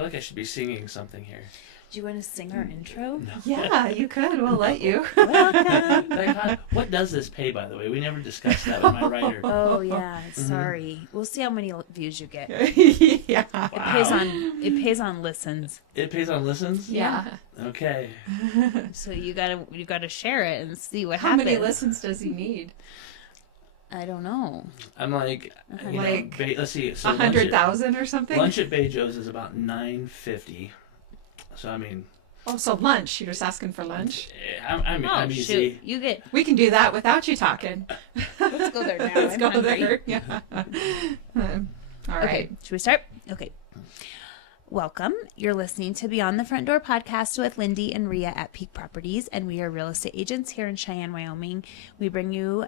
feel like I should be singing something here. Do you want to sing our intro? No. Yeah, you could. We'll let you. Welcome. What does this pay, by the way? We never discussed that with my writer. Oh yeah, sorry. We'll see how many views you get. Yeah. It pays on listens. It pays on listens? Yeah. Okay. So you gotta share it and see what How happens. many listens does he need? I don't know. I'm like, Like let's see. So 100,000 or something? Lunch at Bay Joe's is about $9.50. So, I mean... Oh, so lunch. You're just asking for lunch? I'm shoot. easy. You get. We can do that without you talking. Let's go there now. Let's I'm go hungry. there. Yeah. All right. Okay, should we start? Okay. Welcome. You're listening to Beyond the Front Door podcast with Lindy and Rhea at Peak Properties, and we are real estate agents here in Cheyenne, Wyoming. We bring you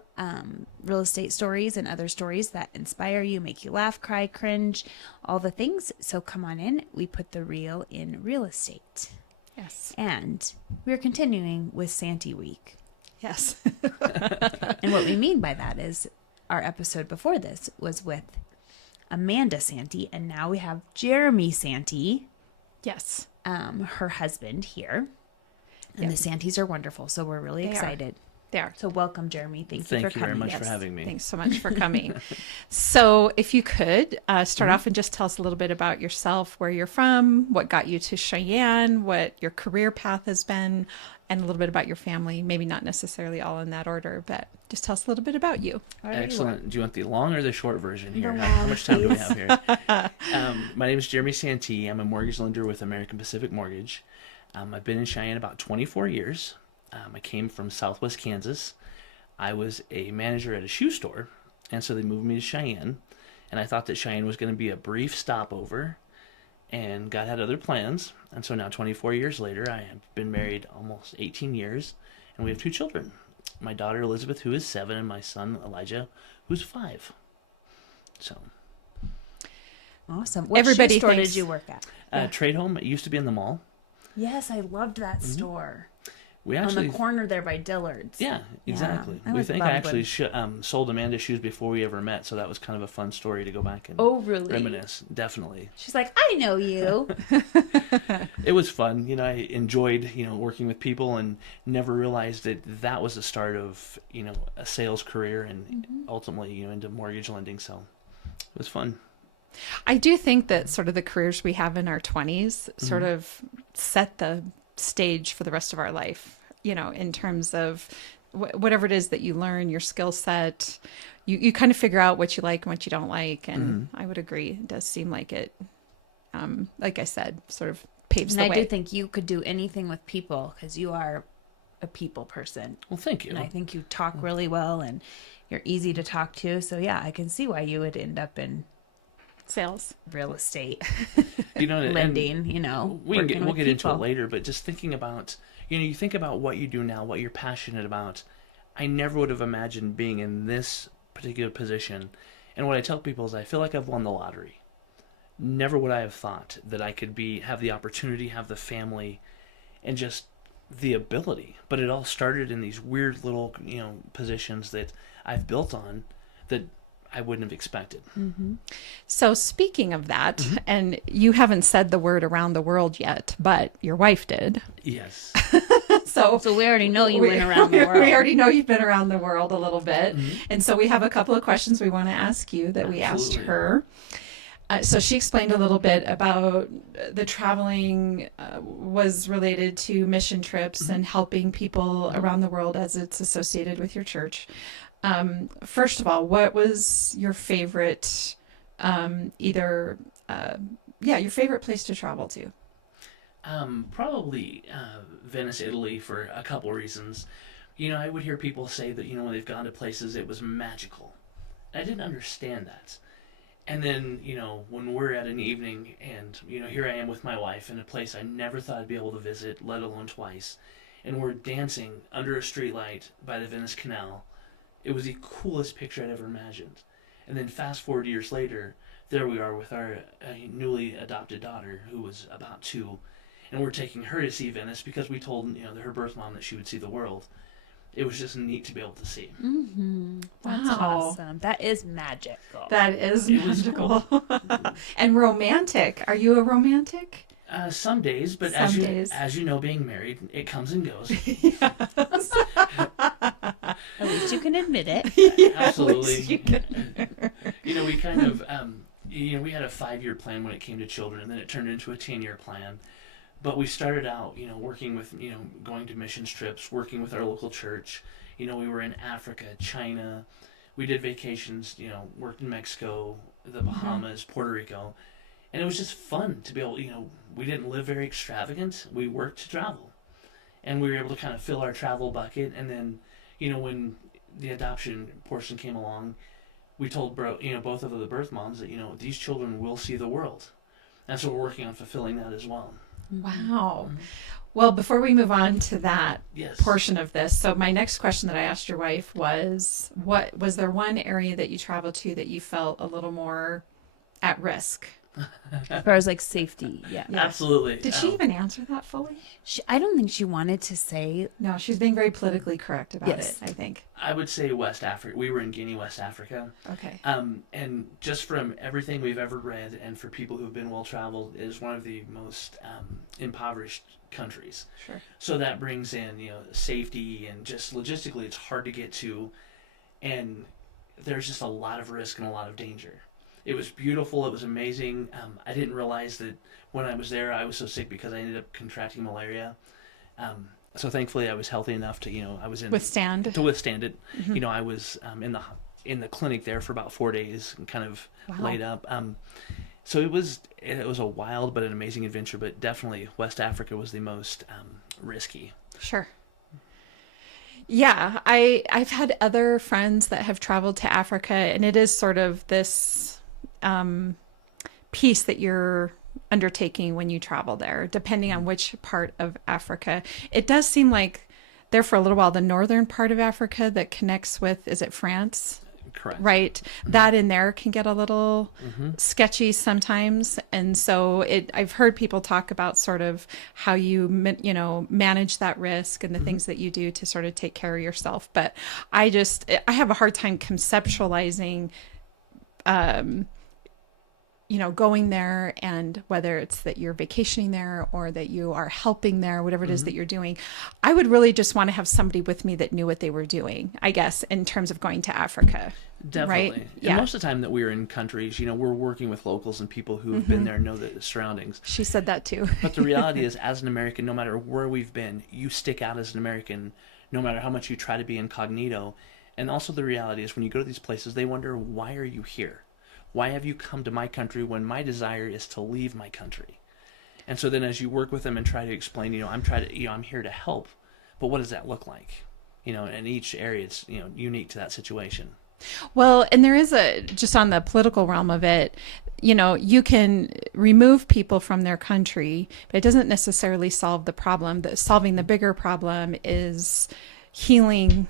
real estate stories and other stories that inspire you, make you laugh, cry, cringe, all the things. So come on in. We put the real in real estate. Yes. And we're continuing with Santee Week. Yes. And what we mean by that is our episode before this was with Amanda Santee, and now we have Jeremy Santee, Yes. her husband here. And Yep. the Santees are wonderful, so we're really excited. They are. So welcome, Jeremy. Thank you Thank for you coming. very much Yes. for having me. Thanks so much for coming. So if you could start off and just tell us a little bit about yourself, where you're from, what got you to Cheyenne, what your career path has been, and a little bit about your family. Maybe not necessarily all in that order, but just tell us a little bit about you. Excellent. Do you want the long or the short version here? The How long, much time do we have here? My name is Jeremy Santee. I'm a mortgage lender with American Pacific Mortgage. I've been in Cheyenne about 24 years. I came from Southwest Kansas. I was a manager at a shoe store, and so they moved me to Cheyenne. And I thought that Cheyenne was going to be a brief stopover, and God had other plans. And so now, 24 years later, I have been married almost 18 years, and we have 2 children. My daughter Elizabeth, who is 7, and my son Elijah, who's 5. So, Awesome. What Everybody shoe store thinks- did you work at? Trade Home, it used to be in the mall. Yes, I loved that store. We On actually, the corner there by Dillard's. yeah, exactly. I We was think I bummed actually sold Amanda shoes before we ever met, so that was kind of a fun story to go back and Oh, really? reminisce. Definitely, She's like, I know you. it was fun. I enjoyed working with people, and never realized that was the start of a sales career, and ultimately into mortgage lending. So it was fun. I do think that sort of the careers we have in our 20s sort of set the stage for the rest of our life, in terms of whatever it is that you learn, your skill set, you kind of figure out what you like and what you don't like. And I would agree. It does seem like it, like I said, sort of paves And the I way. do think you could do anything with people because you are a people person. Well, thank you. And I think you talk really well and you're easy to talk to. So yeah, I can see why you would end up in Sales. real estate and lending, we'll get into it people. later, but just thinking about, you think about what you do now, what you're passionate about. I never would have imagined being in this particular position. And what I tell people is I feel like I've won the lottery. Never would I have thought that I could have the opportunity, have the family, and just the ability. But it all started in these weird little, positions that I've built on that I wouldn't have expected. So speaking of that, and you haven't said the word around the world yet, but your wife did. Yes. So we already know you went around the world. We already know you've been around the world a little bit. And so we have a couple of questions we want to ask you that we asked Absolutely. her. So she explained a little bit about the traveling was related to mission trips and helping people around the world as it's associated with your church. First of all, what was your favorite, your favorite place to travel to? Probably Venice, Italy, for a couple reasons. I would hear people say that, when they've gone to places, it was magical. I didn't understand that. And then, when we're at an evening and, here I am with my wife in a place I never thought I'd be able to visit, let alone twice, and we're dancing under a streetlight by the Venice Canal. It was the coolest picture I'd ever imagined. And then fast forward years later, there we are with our newly adopted daughter, who was about 2, and we're taking her to see Venice because we told her birth mom that she would see the world. it was just neat to be able to see. That's Wow. awesome. That is magical. That is It was magical. And romantic. Are you a romantic? Some days, but Some days. as you know, being married, it comes and goes. At least you can admit it. Absolutely. We kind of, we had a 5-year plan when it came to children, and then it turned into a 10-year plan. But we started out, working with, going to missions trips, working with our local church. We were in Africa, China. We did vacations, worked in Mexico, the Bahamas, Puerto Rico. And it was just fun to be able, we didn't live very extravagant. We worked to travel. And we were able to kind of fill our travel bucket. And then, when the adoption portion came along, we told both of the birth moms that, these children will see the world. And so we're working on fulfilling that as well. Wow. Well, before we move on to that Yes. portion of this, so my next question that I asked your wife was, what was there one area that you traveled to that you felt a little more at risk? As far as like safety, yeah. Absolutely. Did she even answer that fully? I don't think she wanted to say. No, she's being very politically correct about Yes. it, I think. I would say West Africa. We were in Guinea, West Africa. Okay. And just from everything we've ever read, and for people who've been well traveled, it is one of the most impoverished countries. Sure. So that brings in safety, and just logistically, it's hard to get to, and there's just a lot of risk and a lot of danger. It was beautiful. It was amazing. I didn't realize that when I was there, I was so sick because I ended up contracting malaria. So thankfully, I was healthy enough to, I was in Withstand it. I was in the clinic there for about 4 days and kind of Wow. laid up. So it was a wild but an amazing adventure. But definitely West Africa was the most risky. Sure. Yeah, I've had other friends that have traveled to Africa, and it is sort of this piece that you're undertaking when you travel there, depending on which part of Africa. It does seem like there for a little while, the northern part of Africa that connects with, is it France? Correct. Right. That in there can get a little sketchy sometimes. And so I've heard people talk about sort of how you manage that risk and the things that you do to sort of take care of yourself. But I have a hard time conceptualizing, going there, and whether it's that you're vacationing there or that you are helping there, whatever it is that you're doing. I would really just want to have somebody with me that knew what they were doing, I guess, in terms of going to Africa. Definitely. Right? And Yeah. most of the time that we're in countries, we're working with locals and people who have been there and know the surroundings. She said that too. But the reality is, as an American, no matter where we've been, you stick out as an American, no matter how much you try to be incognito. And also the reality is, when you go to these places, they wonder, why are you here? Why have you come to my country when my desire is to leave my country? And so then as you work with them and try to explain, I'm here to help, but what does that look like? In each area, it's, unique to that situation. Well, and there is just on the political realm of it, you can remove people from their country, but it doesn't necessarily solve the problem. Solving the bigger problem is healing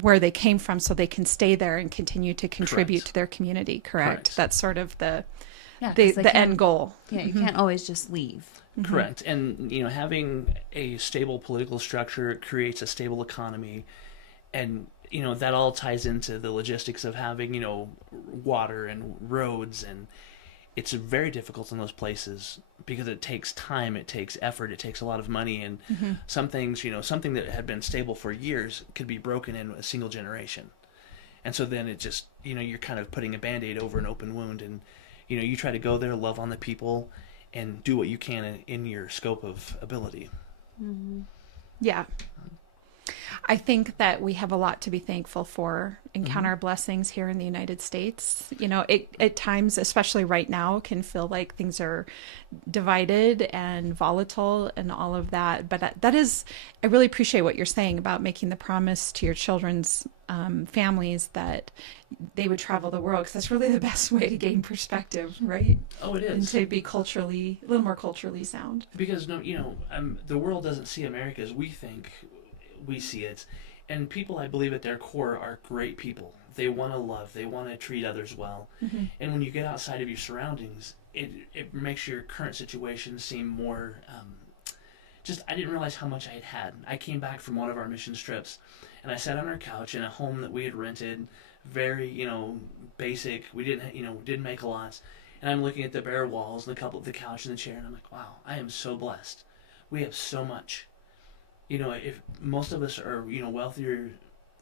where they came from so they can stay there and continue to contribute Correct. to their community. Correct. That's sort of the 'cause they the can't- end goal. Yeah, you can't always just leave. Correct. And, having a stable political structure creates a stable economy. And, that all ties into the logistics of having, water and roads. And it's very difficult in those places because it takes time, it takes effort, it takes a lot of money. And some things, something that had been stable for years could be broken in a single generation. And so then it just, you're kind of putting a Band-Aid over an open wound. And, you try to go there, love on the people, and do what you can in your scope of ability. Yeah. I think that we have a lot to be thankful for and count our blessings here in the United States. It at times, especially right now, can feel like things are divided and volatile and all of that. But I really appreciate what you're saying about making the promise to your children's families that they would travel the world, because that's really the best way to gain perspective, right? Oh, it And is. to be a little more culturally sound. Because, the world doesn't see America as we think we see it. And people, I believe, at their core are great people. They want to love. They want to treat others well. And when you get outside of your surroundings, it makes your current situation seem more I didn't realize how much I had had. I came back from one of our mission trips, and I sat on our couch in a home that we had rented, very, basic. We didn't make a lot. And I'm looking at the bare walls and the couch and the chair, and I'm like, wow, I am so blessed. We have so much. If most of us are, wealthier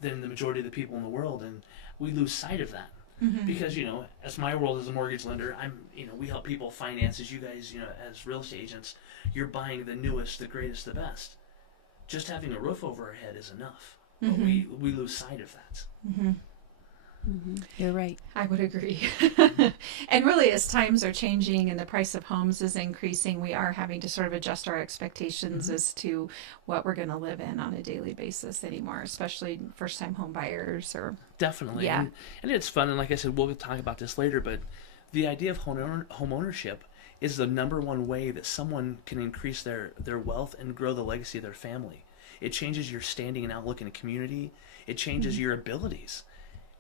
than the majority of the people in the world, and we lose sight of that. Because, as my world as a mortgage lender, we help people finance. As you guys, as real estate agents, you're buying the newest, the greatest, the best. Just having a roof over our head is enough. But we lose sight of that. You're right. I would agree. And really, as times are changing and the price of homes is increasing, we are having to sort of adjust our expectations as to what we're going to live in on a daily basis anymore, especially first-time home buyers or... Definitely. Yeah. And it's fun. And like I said, we'll talk about this later, but the idea of home ownership is the number one way that someone can increase their wealth and grow the legacy of their family. It changes your standing and outlook in a community. It changes your abilities.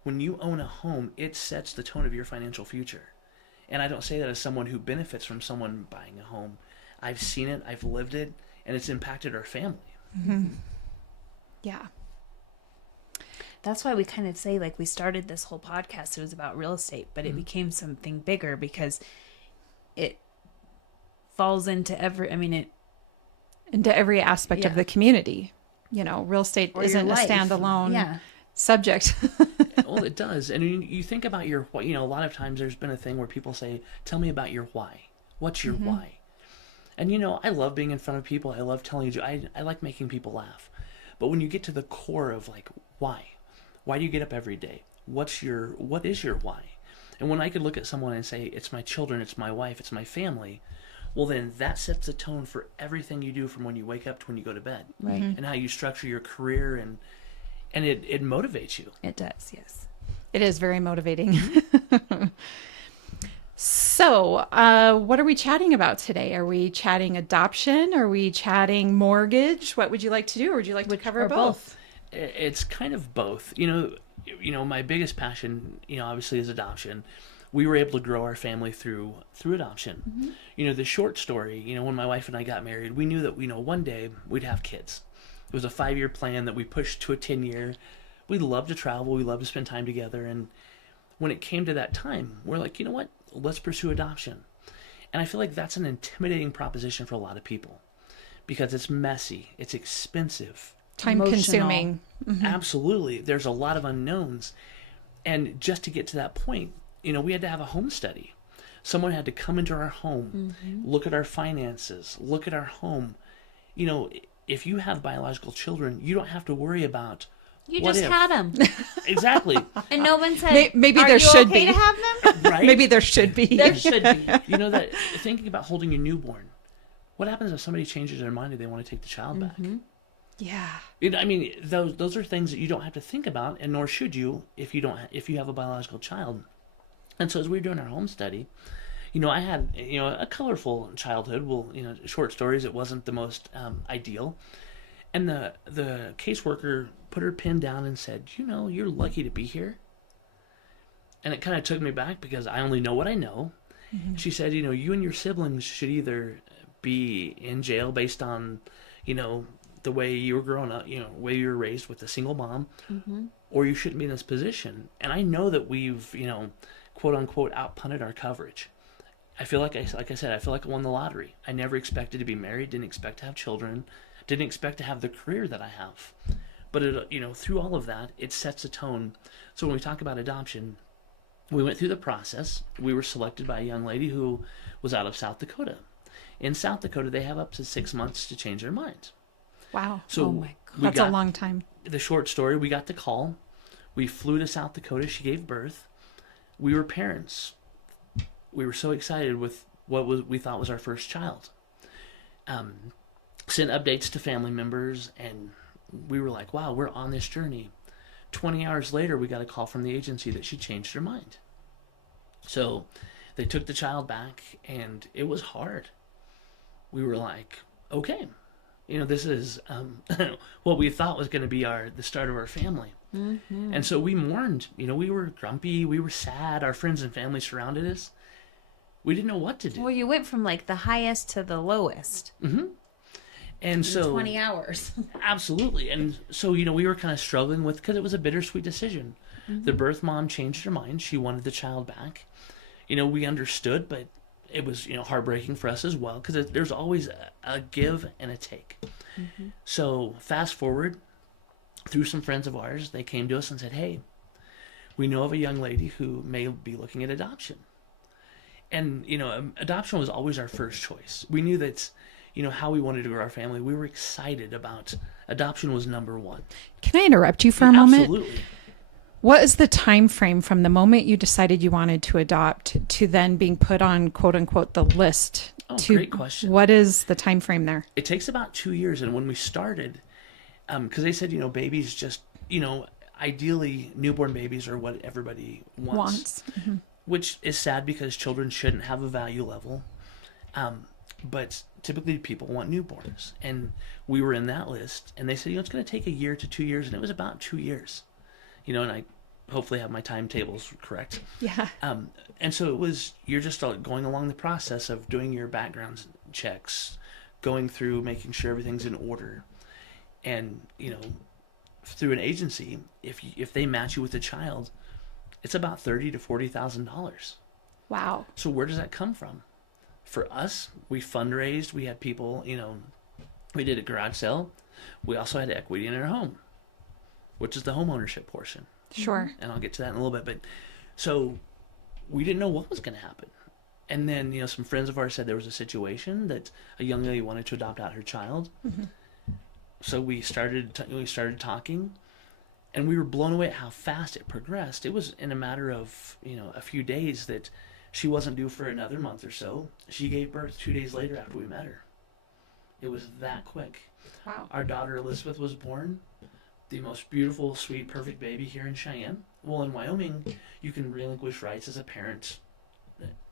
When you own a home, it sets the tone of your financial future. And I don't say that as someone who benefits from someone buying a home. I've seen it, I've lived it, and it's impacted our family. Yeah. That's why we kind of say, like, we started this whole podcast, it was about real estate, but it became something bigger because it falls into Into every aspect of Yeah. the community. Real estate or isn't your a life. standalone Yeah. subject. Well, it does. And you think about your why. A lot of times there's been a thing where people say, tell me about your why. What's your why? And, I love being in front of people. I love telling you. I like making people laugh. But when you get to the core of, like, why? Why do you get up every day? What is your why? And when I could look at someone and say, it's my children, it's my wife, it's my family, well, then that sets the tone for everything you do from when you wake up to when you go to bed. Right. And how you structure your career, and it motivates you. It does, yes. It is very motivating. So, what are we chatting about today? Are we chatting adoption? Are we chatting mortgage? What would you like to do? Or would you like to cover or both? It's kind of both. My biggest passion, obviously, is adoption. We were able to grow our family through adoption. The short story, when my wife and I got married, we knew that, one day we'd have kids. It was a 5-year plan that we pushed to a 10-year. We love to travel. We love to spend time together. And when it came to that time, we're like, you know what? Let's pursue adoption. And I feel like that's an intimidating proposition for a lot of people because it's messy. It's expensive. Time consuming. Absolutely. There's a lot of unknowns. And just to get to that point, we had to have a home study. Someone had to come into our home, look at our finances, look at our home. If you have biological children, you don't have to worry about You what just if. had them. Exactly. And no one said, Maybe are there you should okay be. to have them? Right? Maybe there should be. There should be. That thinking about holding your newborn. What happens if somebody changes their mind and they want to take the child back? Yeah. Those are things that you don't have to think about, and nor should you if you have a biological child. And so as we were doing our home study, I had a colorful childhood. Well, short stories. It wasn't the most ideal. And the caseworker put her pen down and said, you're lucky to be here. And it kind of took me back because I only know what I know. She said, you and your siblings should either be in jail based on, the way you were growing up, way you were raised with a single mom, or you shouldn't be in this position. And I know that we've, quote unquote, outpunted our coverage. I feel like I said, I feel like I won the lottery. I never expected to be married, didn't expect to have children, didn't expect to have the career that I have. But through all of that, it sets a tone. So when we talk about adoption, we went through the process. We were selected by a young lady who was out of South Dakota. In South Dakota, they have up to 6 months to change their mind. Wow. So Oh my God. That's a long time. The short story, we got the call. We flew to South Dakota. She gave birth. We were parents. We were so excited with we thought was our first child. Sent updates to family members, and we were like, wow, we're on this journey. 20 hours later, we got a call from the agency that she changed her mind. So they took the child back, and it was hard. We were like, okay, this is what we thought was going to be the start of our family. And so we mourned. We were grumpy. We were sad. Our friends and family surrounded us. We didn't know what to do. Well, you went from like the highest to the lowest. And so 20 hours. absolutely. And so, we were kind of struggling with, because it was a bittersweet decision. The birth mom changed her mind. She wanted the child back. We understood, but it was, heartbreaking for us as well, because there's always a give and a take. So fast forward, through some friends of ours, they came to us and said, hey, we know of a young lady who may be looking at adoption. And, adoption was always our first choice. We knew that, how we wanted to grow our family. We were excited about adoption was number one. Can I interrupt you for a moment? Absolutely. What is the time frame from the moment you decided you wanted to adopt to then being put on quote unquote the list? Oh, great question. What is the time frame there? It takes about 2 years. And when we started, because they said, babies just, ideally newborn babies are what everybody wants. Which is sad because children shouldn't have a value level. But typically people want newborns. And we were in that list. And they said, it's going to take 1 year to 2 years. And it was about 2 years. And I hopefully have my timetables correct. Yeah. And so it was, you're just going along the process of doing your background checks, going through, making sure everything's in order. And, through an agency, if they match you with a child, it's about $30,000 to $40,000. Wow. So where does that come from? For us, we fundraised. We had people, we did a garage sale. We also had equity in our home, which is the home ownership portion. Sure. And I'll get to that in a little bit. But so we didn't know what was going to happen. And then, some friends of ours said there was a situation that a young lady wanted to adopt out her child. So we started talking, and we were blown away at how fast it progressed. It was in a matter of, a few days that she wasn't due for another month or so. She gave birth 2 days later after we met her. It was that quick. Wow. Our daughter Elizabeth was born. The most beautiful, sweet, perfect baby here in Cheyenne. Well, in Wyoming, you can relinquish rights as a parent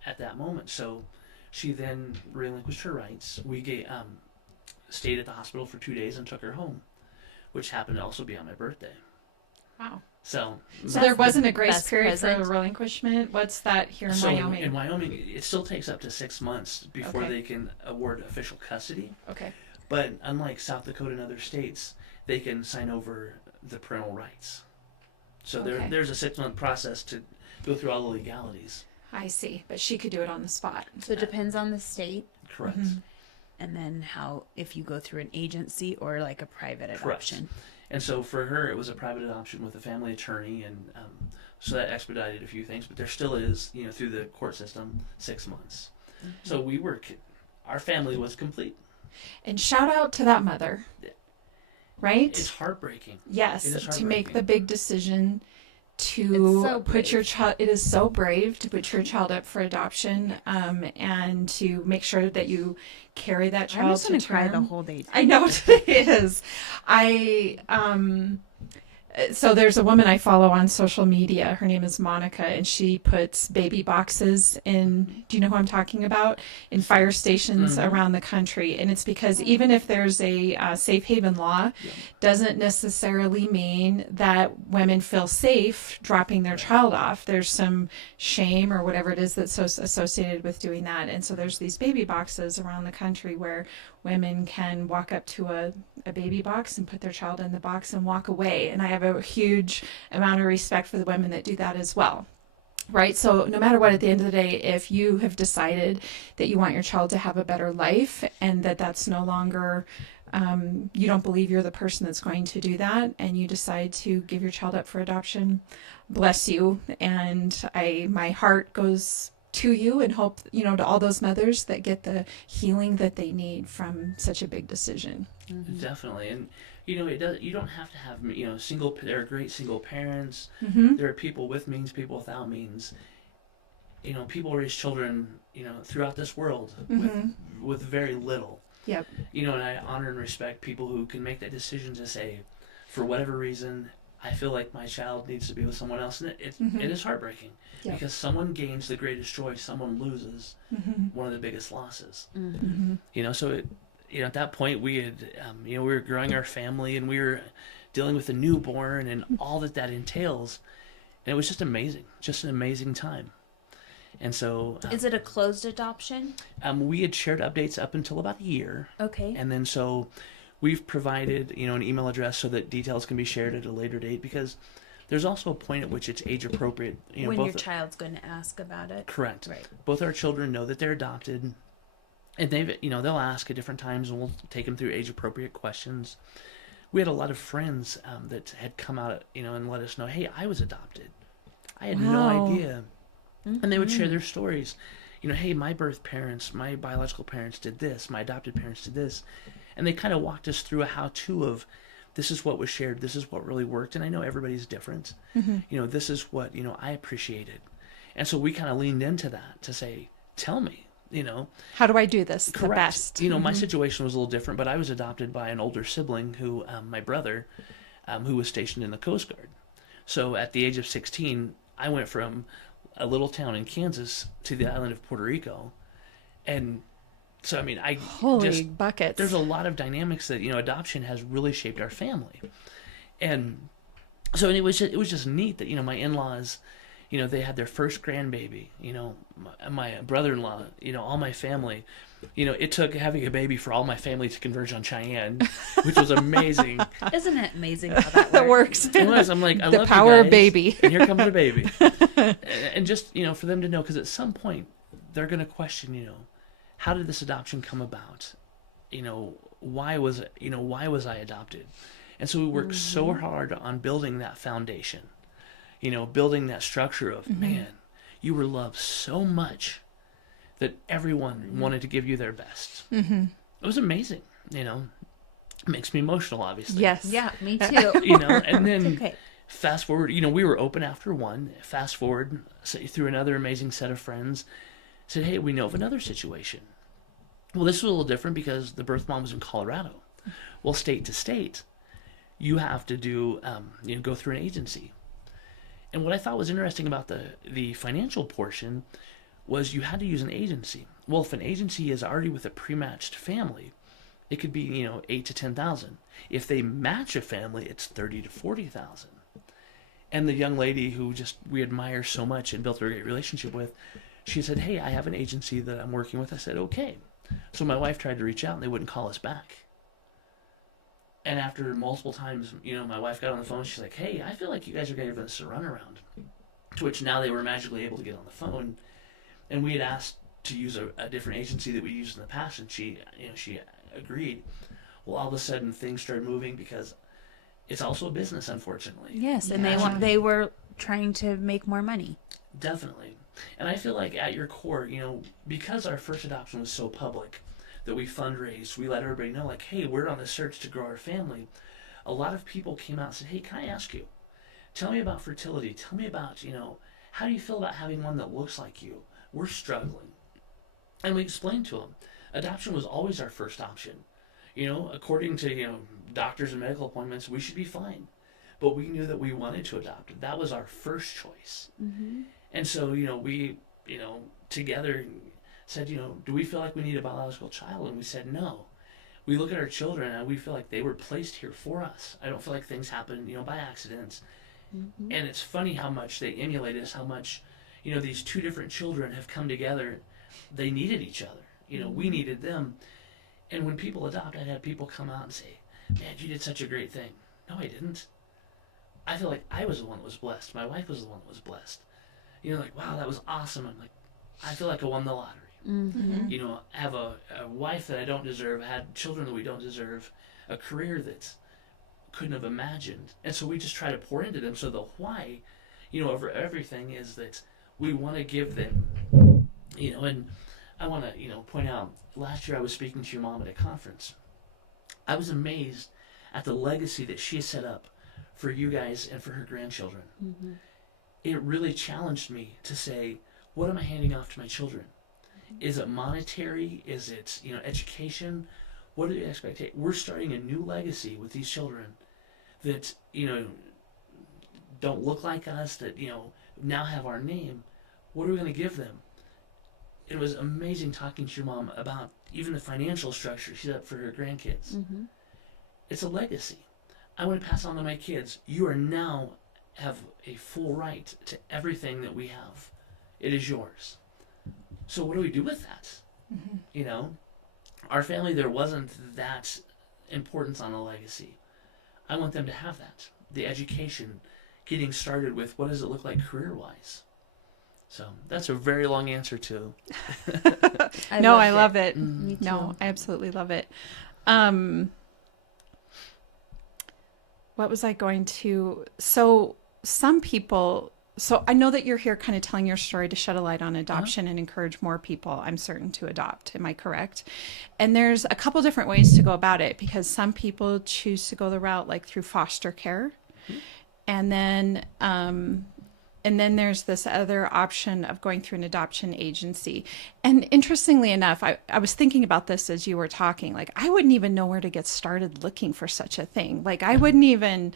at that moment. So she then relinquished her rights. We stayed at the hospital for 2 days and took her home, which happened to also be on my birthday. Wow. So there wasn't a grace best period present. for relinquishment? What's that here in Wyoming? In Wyoming, it still takes up to 6 months before Okay. they can award official custody. Okay. But unlike South Dakota and other states, they can sign over the parental rights. So Okay. there's a 6-month process to go through all the legalities. I see. But she could do it on the spot. So it depends on the state. Correct. And then if you go through an agency or like a private adoption. And so for her, it was a private adoption with a family attorney, and so that expedited a few things. But there still is, through the court system, 6 months. So our family was complete. And shout out to that mother. Right? It's heartbreaking. Yes, It is to make heartbreaking. the big decision It's to so put your brave. child. It is so brave to put your child up for adoption, and to make sure that you carry that I'm child just going to to cry the term. whole day. I know it is. So there's a woman I follow on social media. Her name is Monica, and she puts baby boxes in, do you know who I'm talking about? In fire stations around the country. And it's because even if there's a safe haven law, doesn't necessarily mean that women feel safe dropping their child off. There's some shame or whatever it is that's so associated with doing that. And so there's these baby boxes around the country where women can walk up to a baby box and put their child in the box and walk away. And I have a huge amount of respect for the women that do that as well. Right? So no matter what, at the end of the day, if you have decided that you want your child to have a better life and that's no longer, you don't believe you're the person that's going to do that, and you decide to give your child up for adoption, bless you. And my heart goes to you, and hope, to all those mothers that get the healing that they need from such a big decision. Definitely. And it does. You don't have to have there are great single parents. Mm-hmm. There are people with means, people without means. People raise children throughout this world with very little. Yep. And I honor and respect people who can make that decision to say, for whatever reason, I feel like my child needs to be with someone else. And it is heartbreaking. Yep. Because someone gains the greatest joy, someone loses one of the biggest losses. So at that point we had, we were growing our family, and we were dealing with a newborn and all that entails. And it was just amazing, just an amazing time. And so Is it a closed adoption? we had shared updates up until about a year. Okay. And then so we've provided, an email address so that details can be shared at a later date, because there's also a point at which it's age appropriate. When both your child's going to ask about it. correct. Right. Both our children know that they're adopted, and they'll ask at different times, and we'll take them through age appropriate questions. We had a lot of friends that had come out, and let us know, hey, I was adopted. I had no Wow. idea. And they would share their stories. Hey, my birth parents, my biological parents did this, my adopted parents did this. And they kind of walked us through a how-to of, this is what was shared, this is what really worked. And I know everybody's different. This is what, I appreciated. And so we kind of leaned into that to say, tell me, How do I do this the correct. best? My situation was a little different, but I was adopted by an older sibling who, my brother, who was stationed in the Coast Guard. So at the age of 16, I went from a little town in Kansas to the island of Puerto Rico. And so, Holy buckets. there's a lot of dynamics that, adoption has really shaped our family. And so it was just neat that, my in-laws, they had their first grandbaby, my brother-in-law, all my family, it took having a baby for all my family to converge on Cheyenne, which was amazing. Isn't it amazing how that that works? works. It was. I'm like, I The love power you of guys, baby. and here comes the baby. And just, for them to know, because at some point they're going to question, how did this adoption come about? Why was I adopted? And so we worked so hard on building that foundation, building that structure of, man, you were loved so much that everyone wanted to give you their best. It was amazing, It makes me emotional, obviously. Yes. Yeah, me too. And then Okay. fast forward, we were open after one. Fast forward, through another amazing set of friends, said, hey, we know of another situation. Well, this was a little different because the birth mom was in Colorado. Well, state to state, you have to do, go through an agency. And what I thought was interesting about the financial portion was you had to use an agency. Well, if an agency is already with a pre-matched family, it could be, 8 to 10,000. If they match a family, it's 30 to 40,000. And the young lady who we admire so much and built a great relationship with, she said, hey, I have an agency that I'm working with. I said, okay. So my wife tried to reach out and they wouldn't call us back. And after multiple times, my wife got on the phone. She's like, hey, I feel like you guys are giving us a runaround. To which now they were magically able to get on the phone. And we had asked to use a different agency that we used in the past, and she agreed. Well, all of a sudden things started moving because it's also a business, unfortunately. Yes, and Yeah. they were trying to make more money. Definitely. And I feel like at your core, because our first adoption was so public, that we fundraised, we let everybody know, like, hey, we're on the search to grow our family. A lot of people came out and said, hey, can I ask you? Tell me about fertility. Tell me about, how do you feel about having one that looks like you? We're struggling. And we explained to them, adoption was always our first option. According to, doctors and medical appointments, we should be fine. But we knew that we wanted to adopt. That was our first choice. And so, we, together said, do we feel like we need a biological child? And we said, no. We look at our children and we feel like they were placed here for us. I don't feel like things happen, by accidents. And it's funny how much they emulate us, how much, these two different children have come together. They needed each other. We needed them. And when people adopt, I'd have people come out and say, man, you did such a great thing. No, I didn't. I feel like I was the one that was blessed. My wife was the one that was blessed. Like, wow, that was awesome. I'm like, I feel like I won the lottery. I have a wife that I don't deserve, had children that we don't deserve, a career that couldn't have imagined. And so we just try to pour into them. So the why, over everything is that we want to give them, and I want to, point out, last year I was speaking to your mom at a conference. I was amazed at the legacy that she has set up for you guys and for her grandchildren. It really challenged me to say, what am I handing off to my children? Is it monetary? Is it, education? What are the expectations? We're starting a new legacy with these children that, don't look like us, that, now have our name. What are we going to give them? It was amazing talking to your mom about even the financial structure she's up for her grandkids. It's a legacy. I want to pass on to my kids. You are now have a full right to everything that we have It is yours. So what do we do with that? You know, our family, there wasn't that importance on a legacy. I want them to have that. The education, getting started with what does it look like career-wise. So that's a very long answer to. I love it. Me too. No, I absolutely love it. What was I going to? So some people. So I know that you're here kind of telling your story to shed a light on adoption and encourage more people, I'm certain, to adopt. Am I correct? And there's a couple different ways to go about it, because some people choose to go the route like through foster care. And then there's this other option of going through an adoption agency. And interestingly enough, I was thinking about this as you were talking. Like, I wouldn't even know where to get started looking for such a thing. Like, I wouldn't even...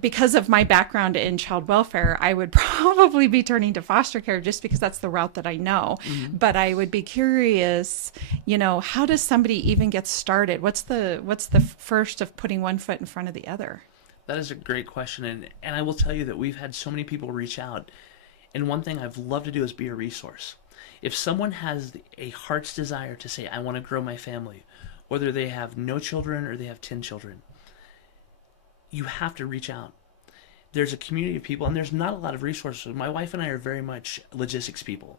because of my background in child welfare, I would probably be turning to foster care just because that's the route that I know. But I would be curious, how does somebody even get started? What's the first of putting one foot in front of the other? That is a great question, and I will tell you that we've had so many people reach out, and one thing I've loved to do is be a resource. If someone has a heart's desire to say, I want to grow my family, whether they have no children or they have 10 children, you have to reach out. There's a community of people, and there's not a lot of resources. My wife and I are very much logistics people.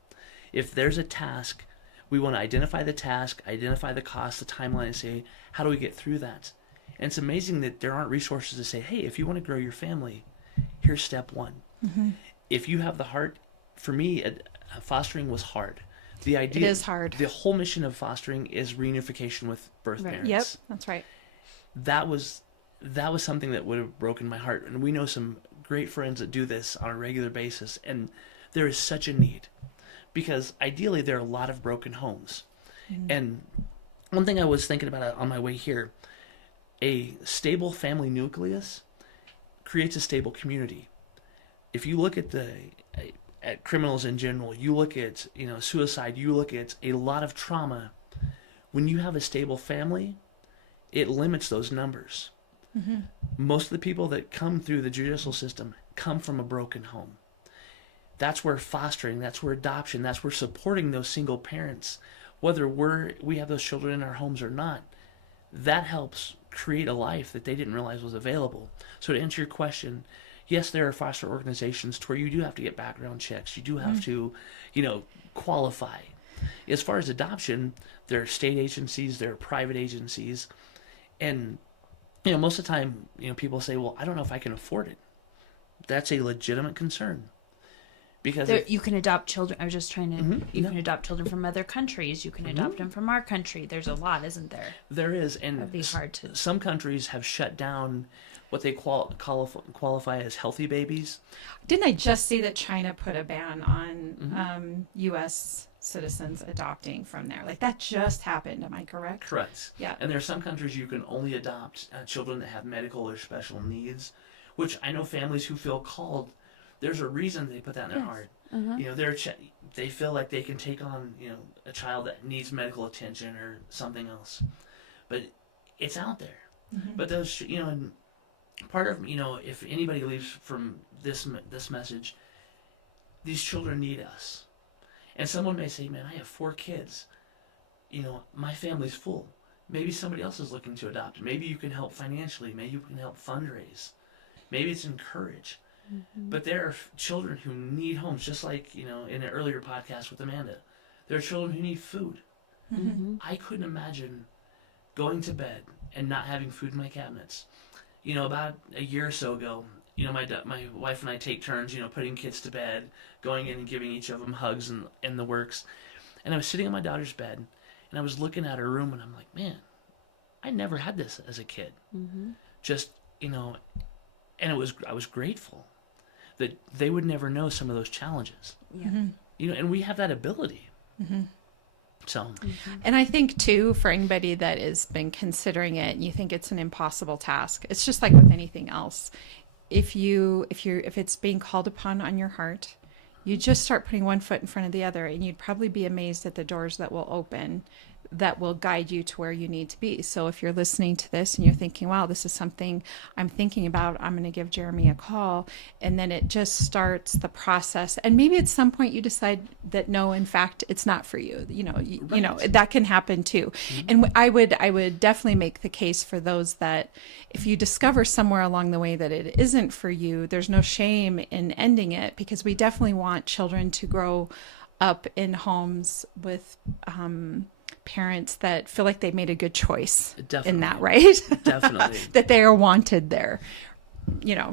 If there's a task, we want to identify the task, identify the cost, the timeline, and say, how do we get through that? And it's amazing that there aren't resources to say, hey, if you want to grow your family, here's step one. If you have the heart, for me, fostering was hard. The idea, it is hard. The whole mission of fostering is reunification with birth parents. Yep, that's right. That was something that would have broken my heart. And we know some great friends that do this on a regular basis. And there is such a need, because ideally there are a lot of broken homes. And one thing I was thinking about on my way here, a stable family nucleus creates a stable community. If you look at at criminals in general, you look at suicide, you look at a lot of trauma. When you have a stable family, it limits those numbers. Most of the people that come through the judicial system come from a broken home. That's where fostering, that's where adoption, that's where supporting those single parents, whether we have those children in our homes or not, that helps create a life that they didn't realize was available. So to answer your question, yes, there are foster organizations to where you do have to get background checks. You do have to, qualify. As far as adoption, there are state agencies, there are private agencies, and most of the time, people say, well, I don't know if I can afford it. That's a legitimate concern. Because you can adopt children. I was just trying to. You can adopt children from other countries. You can adopt them from our country. There's a lot, isn't there? There is, and that'd be hard to. Some countries have shut down what they qualify as healthy babies. Didn't I just see that China put a ban on U.S. citizens adopting from there? Like, that just happened. Am I correct? Correct. Yeah. And there are some countries you can only adopt children that have medical or special needs, which I know families who feel called. There's a reason they put that in their heart. They feel like they can take on a child that needs medical attention or something else, but it's out there. But those and part of if anybody leaves from this message, these children need us. And someone may say, man, I have 4 kids. My family's full. Maybe somebody else is looking to adopt. Maybe you can help financially. Maybe you can help fundraise. Maybe it's encourage. But there are children who need homes, just like, in an earlier podcast with Amanda. There are children who need food. I couldn't imagine going to bed and not having food in my cabinets. About a year or so ago, my wife and I take turns, putting kids to bed, going in and giving each of them hugs and the works. And I was sitting on my daughter's bed, and I was looking at her room, and I'm like, man, I never had this as a kid. Just, and I was grateful that they would never know some of those challenges. And we have that ability. So, and I think too, for anybody that has been considering it, and you think it's an impossible task, it's just like with anything else. If it's being called upon on your heart, you just start putting one foot in front of the other, and you'd probably be amazed at the doors that will open that will guide you to where you need to be. So if you're listening to this and you're thinking, wow, this is something I'm thinking about, I'm going to give Jeremy a call. And then it just starts the process. And maybe at some point you decide that no, in fact, it's not for you. You know, that can happen too. And I would definitely make the case for those that if you discover somewhere along the way that it isn't for you, there's no shame in ending it, because we definitely want children to grow up in homes with parents that feel like they made a good choice in that, right? Definitely. That they are wanted there,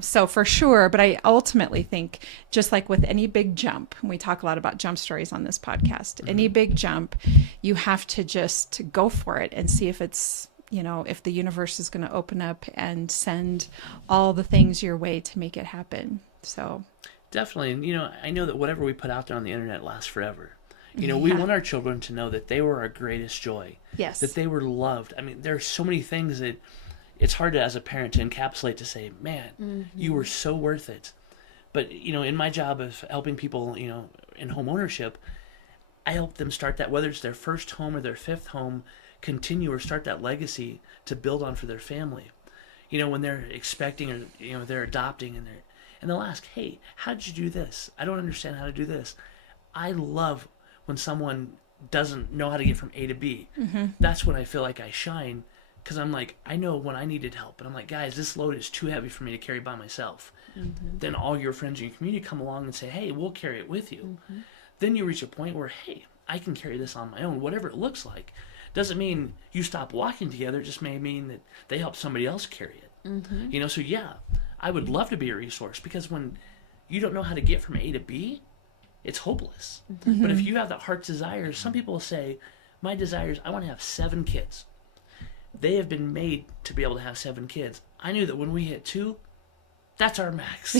so for sure. But I ultimately think, just like with any big jump, and we talk a lot about jump stories on this podcast, any big jump, you have to just go for it and see if it's, if the universe is going to open up and send all the things your way to make it happen. So definitely. And, I know that whatever we put out there on the internet lasts forever. We want our children to know that they were our greatest joy. Yes. That they were loved. I mean, there are so many things that it's hard to, as a parent, to encapsulate, to say, man, you were so worth it. But, in my job of helping people, in home ownership, I help them start that, whether it's their first home or their fifth home, continue or start that legacy to build on for their family. When they're expecting or, they're adopting and they'll ask, hey, how did you do this? I don't understand how to do this. I love when someone doesn't know how to get from A to B. That's when I feel like I shine, because I'm like, I know when I needed help. And I'm like, guys, this load is too heavy for me to carry by myself. Then all your friends in your community come along and say, hey, we'll carry it with you. Then you reach a point where, hey, I can carry this on my own, whatever it looks like. Doesn't mean you stop walking together. It just may mean that they help somebody else carry it. So yeah, I would love to be a resource, because when you don't know how to get from A to B, it's hopeless. But if you have that heart's desire, some people say, my desire is I want to have 7 kids. They have been made to be able to have 7 kids. I knew that when we hit 2, that's our max.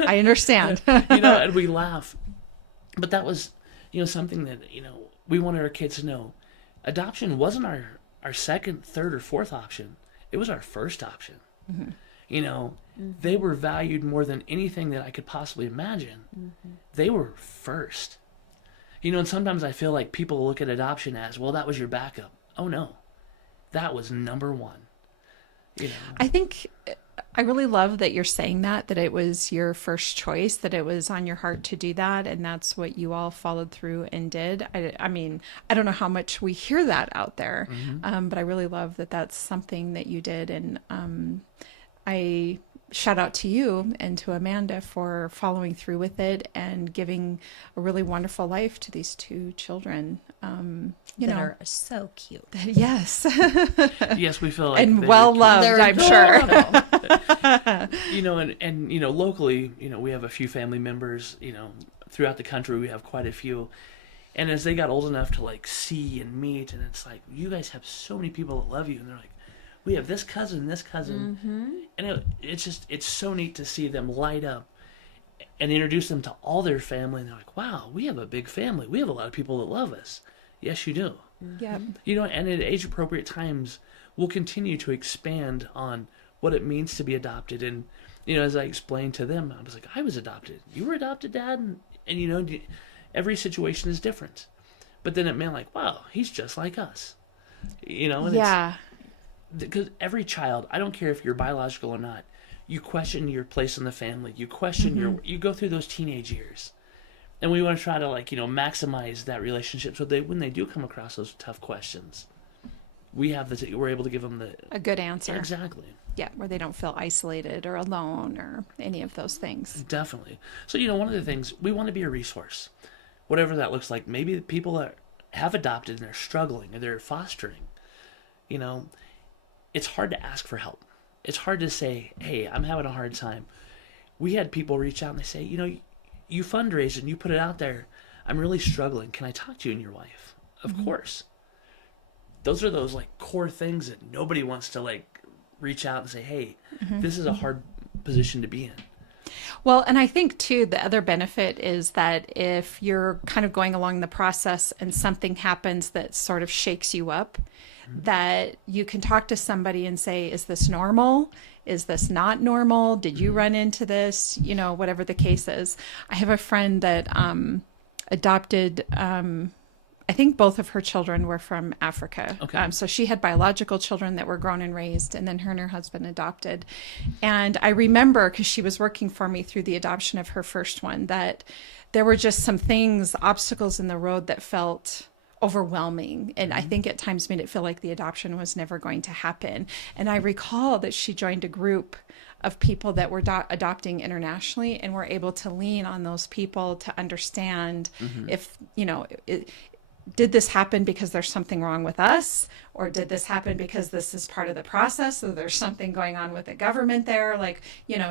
I understand. And we laugh. But that was, something that, we wanted our kids to know. Adoption wasn't our second, third, or fourth option. It was our first option. They were valued more than anything that I could possibly imagine. They were first. And sometimes I feel like people look at adoption as, well, that was your backup. Oh, no. That was number one. I think I really love that you're saying that it was your first choice, that it was on your heart to do that, and that's what you all followed through and did. I mean, I don't know how much we hear that out there, but I really love that that's something that you did. And I shout out to you and to Amanda for following through with it and giving a really wonderful life to these 2 children. That are so cute. Yes. Yes, we feel like and well loved, I'm sure. And locally, we have a few family members, throughout the country, we have quite a few. And as they got old enough to like see and meet, and it's like, you guys have so many people that love you, and they're like, we have this cousin, and it's so neat to see them light up and introduce them to all their family, and they're like, wow, we have a big family. We have a lot of people that love us. Yes, you do. Yeah. And at age appropriate times, we'll continue to expand on what it means to be adopted. And, as I explained to them, I was like, I was adopted. You were adopted, Dad? And every situation is different. But then it meant like, wow, he's just like us. And yeah. Because every child, I don't care if you're biological or not, you question your place in the family. You question you go through those teenage years. And we want to try to maximize that relationship, so when they do come across those tough questions, we're able to give them a good answer. Exactly. Yeah, where they don't feel isolated or alone or any of those things. Definitely. So one of the things, we want to be a resource, whatever that looks like. Maybe the people that have adopted and they're struggling or they're fostering. It's hard to ask for help. It's hard to say, hey, I'm having a hard time. We had people reach out and they say, you fundraise and you put it out there. I'm really struggling. Can I talk to you and your wife? Of course. Those are those core things that nobody wants to reach out and say, hey, this is a hard position to be in. Well, and I think too, the other benefit is that if you're kind of going along the process and something happens that sort of shakes you up, that you can talk to somebody and say, is this normal? Is this not normal? Did you run into this? Whatever the case is. I have a friend that adopted I think both of her children were from Africa. Okay. So she had biological children that were grown and raised, and then her and her husband adopted. And I remember, because she was working for me through the adoption of her first one, that there were just some things, obstacles in the road that felt overwhelming, and I think at times made it feel like the adoption was never going to happen. And I recall that she joined a group of people that were adopting internationally, and were able to lean on those people to understand if, did this happen because there's something wrong with us, or did this happen because this is part of the process, or there's something going on with the government there? Like,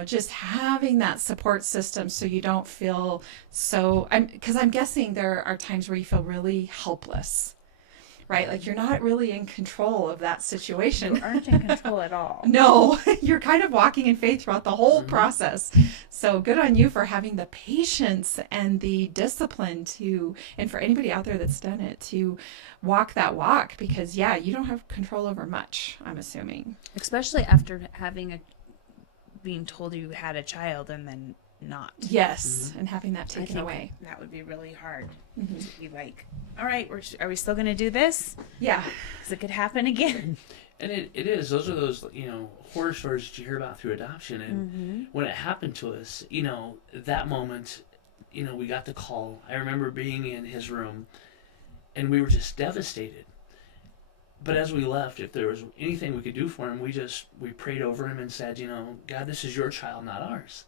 just having that support system, so you don't feel so, because I'm guessing there are times where you feel really helpless, right? Like you're not really in control of that situation. You aren't in control at all. No, you're kind of walking in faith throughout the whole process. So good on you for having the patience and the discipline to, and for anybody out there that's done it, to walk that walk, because you don't have control over much, I'm assuming. Especially after being told you had a child and then not. Yes, and having that I taken think away. that would be really hard to be like, all right, are we still going to do this? Yeah. Because it could happen again. And it is. Those are those, horror stories that you hear about through adoption. And when it happened to us, that moment, we got the call. I remember being in his room, and we were just devastated. But as we left, if there was anything we could do for him, we prayed over him and said, God, this is your child, not ours.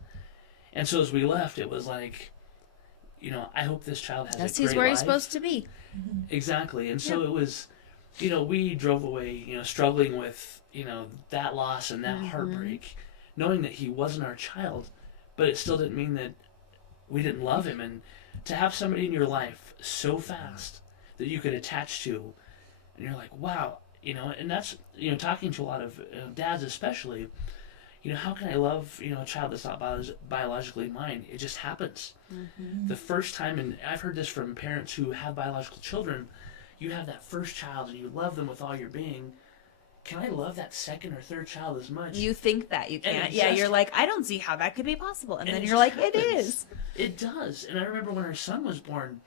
And so as we left, it was like, I hope this child has a great life. He's where he's supposed to be. Exactly. And so it was, we drove away, struggling with, that loss and that heartbreak, knowing that he wasn't our child, but it still didn't mean that we didn't love him. And to have somebody in your life so fast that you could attach to, and you're like, wow, and that's, talking to a lot of dads especially, how can I love, a child that's not biologically mine? It just happens. The first time, and I've heard this from parents who have biological children, you have that first child and you love them with all your being. Can I love that second or third child as much? You think that you can't. You're like, I don't see how that could be possible. And then it you're like, happens. it is. It does. And I remember when our son was born,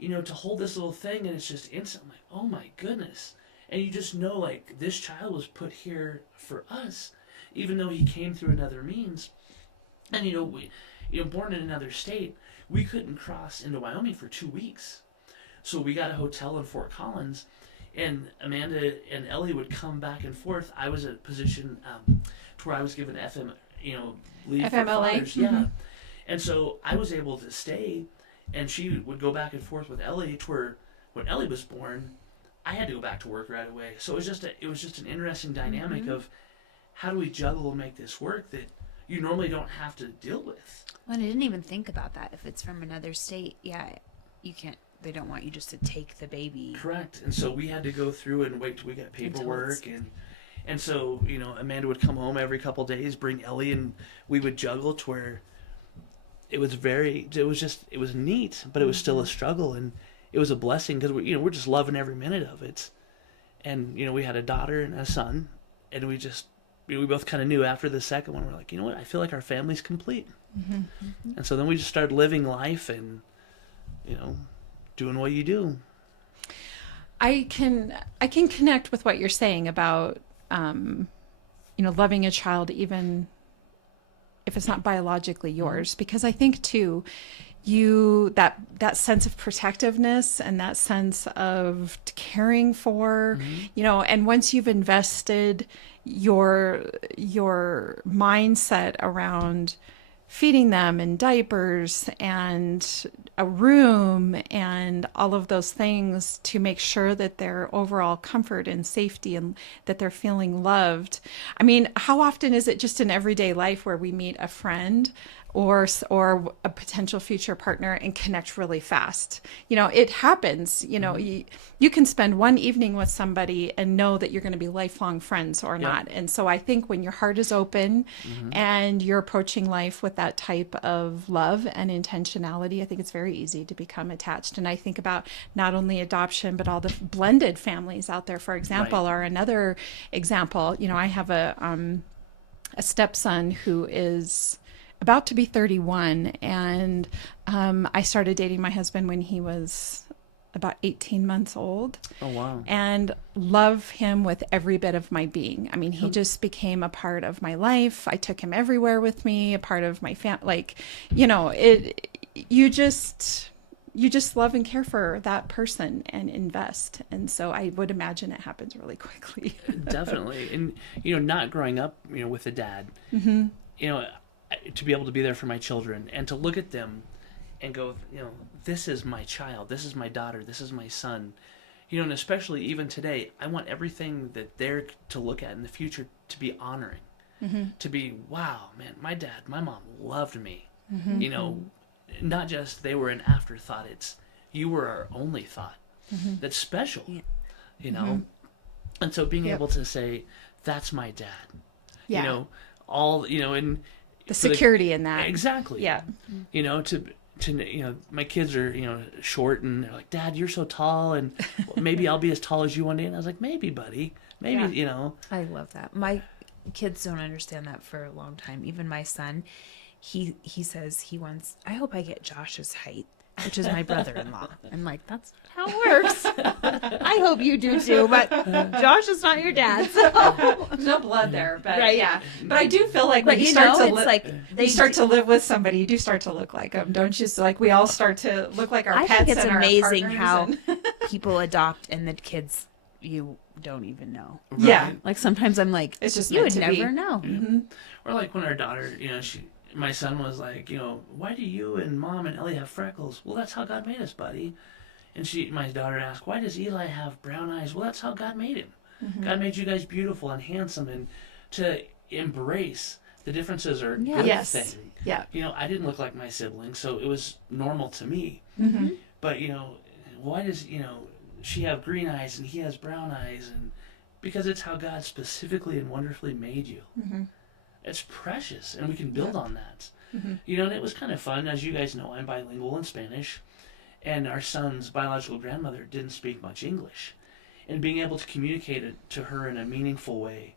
to hold this little thing, and it's just instant. I'm like, oh my goodness. And you just know, like, this child was put here for us, even though he came through another means. And, we, born in another state, we couldn't cross into Wyoming for 2 weeks. So we got a hotel in Fort Collins, and Amanda and Ellie would come back and forth. I was at a position to where I was given leave FMLA. for fathers. Yeah. And so I was able to stay, and she would go back and forth with Ellie to where when Ellie was born, I had to go back to work right away. So it was just an interesting dynamic of how do we juggle and make this work that you normally don't have to deal with. Well, I didn't even think about that. If it's from another state, you can't. They don't want you just to take the baby. Correct. And so we had to go through and wait till we got paperwork, and so Amanda would come home every couple of days, bring Ellie, and we would juggle to where it was neat, but it was still a struggle, and it was a blessing because we're just loving every minute of it. And we had a daughter and a son, and we both kind of knew after the second one, we're like, you know what, I feel like our family's complete. And so then we just started living life and doing what you do. I can connect with what you're saying about loving a child even if it's not biologically yours, because I think too that sense of protectiveness and that sense of caring for, and once you've invested your mindset around feeding them and diapers and a room and all of those things to make sure that their overall comfort and safety and that they're feeling loved. I mean, how often is it just in everyday life where we meet a friend or a potential future partner and connect really fast? It happens. You can spend one evening with somebody and know that you're going to be lifelong friends or not. And so I think when your heart is open and you're approaching life with that type of love and intentionality, I think it's very easy to become attached. And I think about not only adoption, but all the blended families out there, for example, are another example. I have a stepson who is about to be 31, and I started dating my husband when he was about 18 months old. Oh, wow. And love him with every bit of my being. I mean, he just became a part of my life. I took him everywhere with me, a part of my family. Like, you just love and care for that person and invest. And so I would imagine it happens really quickly. Definitely. And, not growing up, with a dad, to be able to be there for my children and to look at them and go, this is my child, this is my daughter, this is my son. And especially even today, I want everything that they're to look at in the future to be honoring. To be, wow, man, my dad, my mom loved me. Not just they were an afterthought, it's you were our only thought. That's special. And so being able to say, that's my dad. Yeah. And The security in that. Exactly. Yeah. My kids are, short, and they're like, Dad, you're so tall, and maybe I'll be as tall as you one day. And I was like, maybe, buddy. Maybe, I love that. My kids don't understand that for a long time. Even my son, he says he wants, I hope I get Josh's height, which is my brother-in-law. I'm like, that's how it works. I hope you do too, but Josh is not your dad. So. No blood there, but Right. yeah. But I do feel like when But you start to it's like you start to live with somebody, you do start to look like them, don't you? So like we all start to look like our I pets. think it's and our amazing partners how and- people adopt and the kids you don't even know. Yeah. Like sometimes I'm like, It's just you would meant to be. never know. Or like when our daughter, my son was like, why do you and Mom and Ellie have freckles? Well, that's how God made us, buddy. And my daughter asked, why does Eli have brown eyes? Well, that's how God made him. God made you guys beautiful and handsome, and to embrace the differences are a good Yes. thing. Yeah. I didn't look like my siblings, so it was normal to me. But, why does, she have green eyes and he has brown eyes? And because it's how God specifically and wonderfully made you. It's precious, and we can build on that. And it was kind of fun. As you guys know, I'm bilingual in Spanish, and our son's biological grandmother didn't speak much English. And being able to communicate it to her in a meaningful way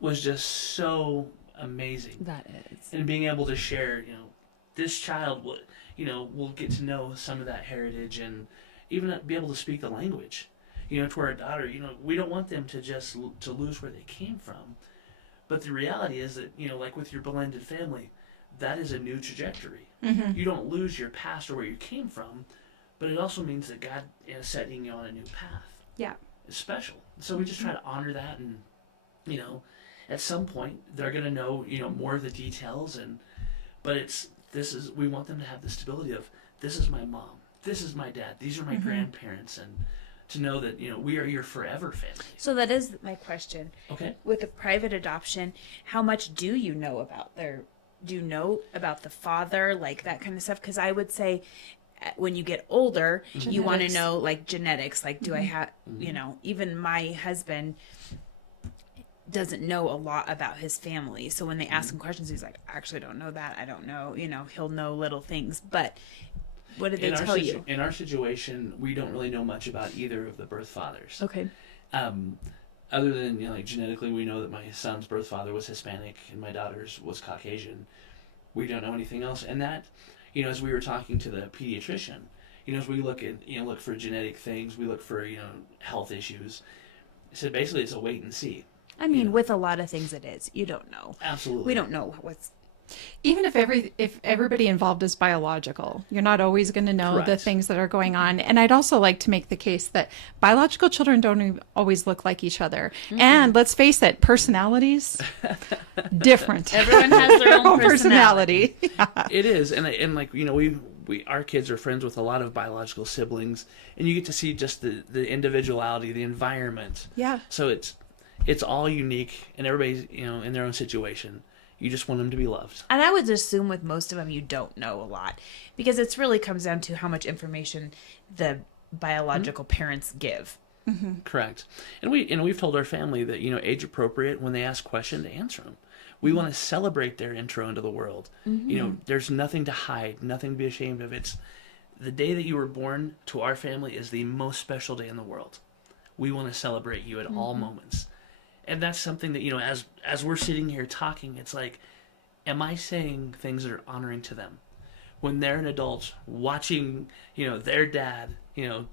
was just so amazing. That is. And being able to share, this child will get to know some of that heritage and even be able to speak the language. To our daughter, we don't want them to just to lose where they came from. But the reality is that, like with your blended family, that is a new trajectory. You don't lose your past or where you came from, but it also means that God is setting you on a new path. Yeah. It's special. So we just try to honor that, and, at some point they're going to know, more of the details, but we want them to have the stability of, this is my mom, this is my dad, these are my grandparents, and to know that, we are your forever family. So that is my question. Okay. With a private adoption, how much do you know about the father, like that kind of stuff? Because I would say when you get older, you want to know like genetics. Like, do I have, even my husband doesn't know a lot about his family. So when they ask him questions, he's like, I actually don't know that. I don't know, he'll know little things. But what did they tell you? In our situation, we don't really know much about either of the birth fathers. Okay. Other than, like genetically, we know that my son's birth father was Hispanic and my daughter's was Caucasian. We don't know anything else. And that, as we were talking to the pediatrician, as we look for genetic things, we look for, health issues. I said, basically, it's a wait and see. I mean, with a lot of things it is. You don't know. Absolutely. We don't know what's... Even if everybody involved is biological, you're not always going to know the Correct. things that are going on. And I'd also like to make the case that biological children don't always look like each other. And let's face it, personalities different. Everyone has their own personality. It is, and like our kids are friends with a lot of biological siblings, and you get to see just the individuality, the environment. Yeah. So it's all unique, and everybody's in their own situation. You just want them to be loved. And I would assume with most of them, you don't know a lot, because it really comes down to how much information the biological parents give. Correct. And we've told our family that age appropriate, when they ask questions, to answer them. We want to celebrate their intro into the world. There's nothing to hide, nothing to be ashamed of. It's the day that you were born to our family is the most special day in the world. We want to celebrate you at all moments. And that's something that, as we're sitting here talking, it's like, am I saying things that are honoring to them? when they're an adult watching, their dad,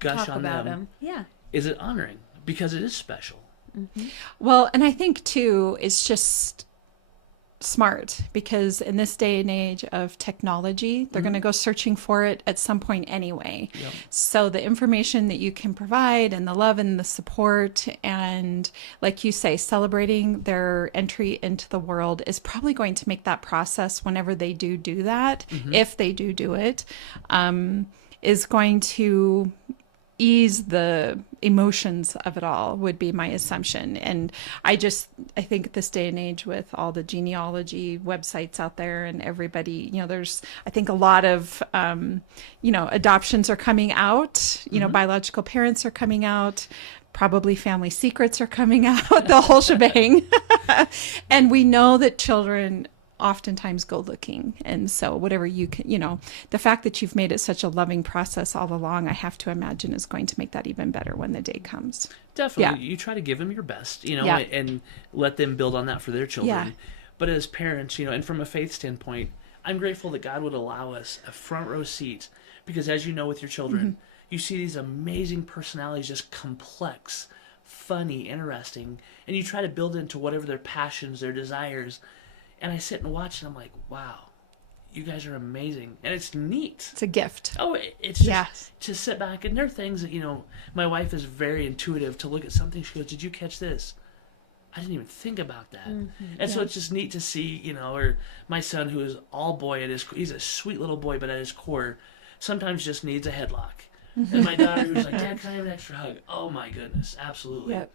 gush Talk on about them, him. Yeah. is it honoring? Because it is special. Well, and I think too, it's just smart because in this day and age of technology, they're going to go searching for it at some point anyway. Yep. So the information that you can provide and the love and the support and, like you say, celebrating their entry into the world is probably going to make that process whenever they do that, if they do it, is going to ease the emotions of it all, would be my assumption. And I think this day and age with all the genealogy websites out there and everybody, there's, I think a lot of, adoptions are coming out, biological parents are coming out, probably family secrets are coming out, the whole shebang. And we know that children oftentimes go looking. And so whatever you can, the fact that you've made it such a loving process all along, I have to imagine is going to make that even better when the day comes. Definitely. Yeah. You try to give them your best, Yeah. and let them build on that for their children. Yeah. But as parents, and from a faith standpoint, I'm grateful that God would allow us a front row seat because as you know with your children, you see these amazing personalities, just complex, funny, interesting, and you try to build into whatever their passions, their desires. And I sit and watch, and I'm like, wow, you guys are amazing. And it's neat. It's a gift. Oh, it's just Yes. to sit back. And there are things that, my wife is very intuitive to look at something. She goes, did you catch this? I didn't even think about that. And so it's just neat to see, or my son who is all boy at his core. He's a sweet little boy, but at his core, sometimes just needs a headlock. And my daughter who's like, Dad, can I have an extra hug? Oh, my goodness. Absolutely. Yep.